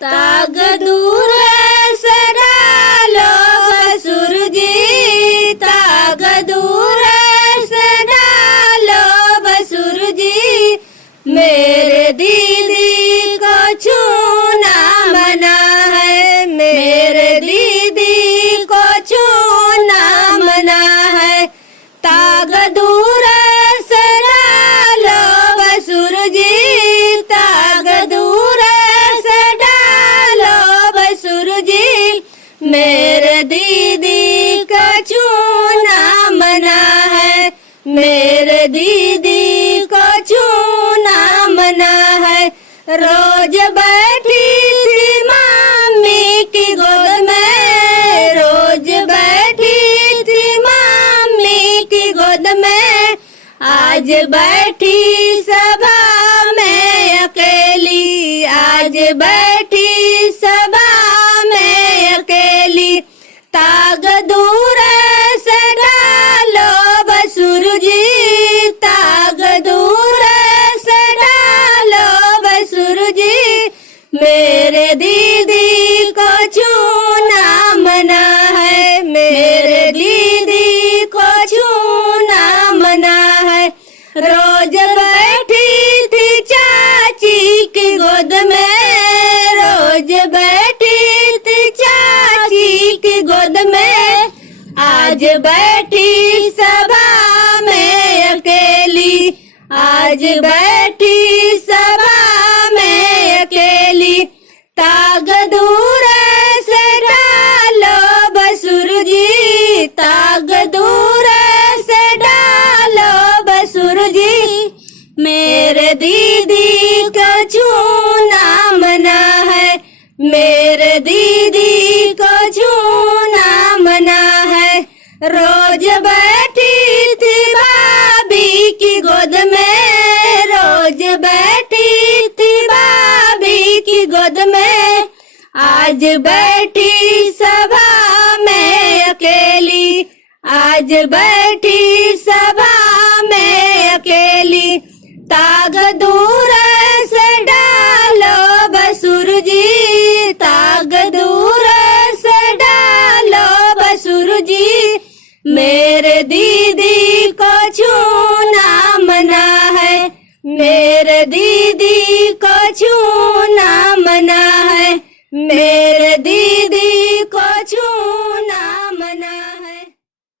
ताग दूर से डालो बसुर जी, ताग दूर से डालो बसुर जी। मेरे दीदी को छूना मना है, मेरे दीदी को छूना मना है। ताग दूर से डालो बसुर जी, ताग दूर से डालो बसुर जी। मेरे दीदी का छूना मना है, मेरे दीदी को छूना मना है। रोज बैठी थी मम्मी की गोद में, रोज बैठी थी मम्मी की गोद में। आज बैठी सभा में अकेली, आज बैठी सभा में अकेली। ताग दूर से डालो बसुर जी, ताग दूर से डालो बसुर जी। मेरे दीदी को छूना मना है, मेरे दीदी को छूना मना है। रोज बैठी थी चाची की गोद में, रोज बैठी थी चाची की गोद में। आज बैठी सभा में अकेली, आज बैठी सभा में अकेली। ताग दूर से डालो बसुर जी, ताग दूर से डालो बसुर जी। मेरे दीदी का छूना मना है, मेरे दीदी को छूना मना है। रोज बैठी थी भाभी की गोद में, रोज बैठी थी भाभी की गोद में। आज बैठी सभा में अकेली, आज बैठी सभा में अकेली। ताग दूर से डालो बसुर जी, ताग दूर से डालो बसुर जी। मेरे दीदी को छूना मना है, मेरे दीदी को छूना मना है।